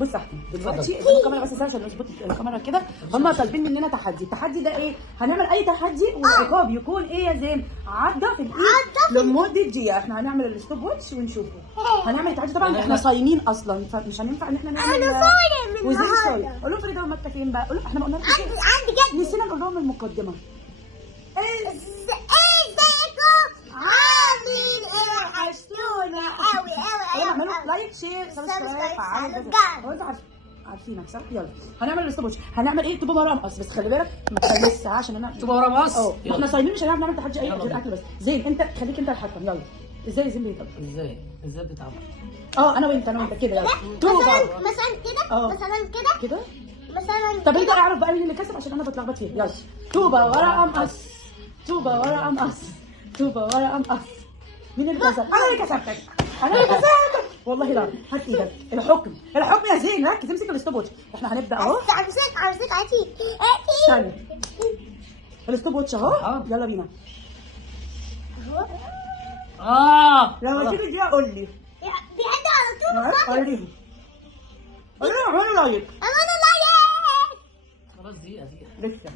بص يا احمد دلوقتي الكاميرا بس عشان نظبط الكاميرا كده. هم طالبين مننا تحدي، التحدي ده ايه؟ هنعمل اي تحدي والعقاب يكون ايه يا زين؟ عدة في الايد لمده دقيقه. احنا هنعمل الستوب واتش ونشوفه. هنعمل تحدي طبعا احنا صايمين اصلا فمش هينفع ان احنا نعمل. انا صايم وزين النهارده. صايم. قول لهم فريده ومكه فين بقى؟ قول لهم احنا ما قلناش عندي جد. نسينا نقول لهم المقدمه. ازيكم عاملين ايه؟ وحشتونا قوي قوي قوي. اعملوا لايك شير سبسكرايب فعلوا الجرس. هو انتوا عارفينك صح؟ يلا هنعمل الستوب واتش. هنعمل ايه؟ طوبه ورا مقص، بس خلي بالك ما تخليش عشان انا طوبه ورا مقص. احنا صايمين مش هنعرف نعمل تحدي اي غير اكل بس. زين انت خليك انت الحكم. يلا ازاي زين بيطبق؟ ازاي بتتعمل؟ انا وانت كده. يلا مثلا كده مثلا كده مثلا. طب انت اعرف بقى مين اللي كسب عشان انا بتلخبط فيه. يلا طوبه ورا مقص، طوبه ورا مقص، طوبه ورا مقص. مين اللي كسب؟ انا اللي كسبتك، انا اللي كسبتك والله. لا هات ايدك. الحكم يا زين. ركز امسك الستوب واتش. احنا هنبدا اهو. عروسك عتيق. ثانيه الستوب واتش اهو. يلا بينا. لما تيجي دي قول لي. بيعدي على طول صح؟ وريهم اعملوا لايك. انا لايك. خلاص دقيقة لسه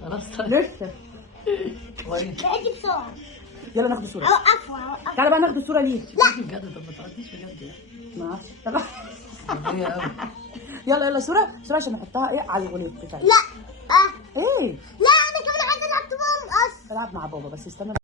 خلاص لسه. كويس. بيعدي بسرعة. يلا ناخد صوره. اوقفوا. تعالى بقى ناخد الصوره ليه. بجد طب ما تعديش بجد يعني. ما طب هي قوي. يلا صوره عشان نحطها ايه على الغلاف بتاعي. لا ايه لا انا كمان عايزه العب طوبه ومقص. العب مع بابا بس استنى.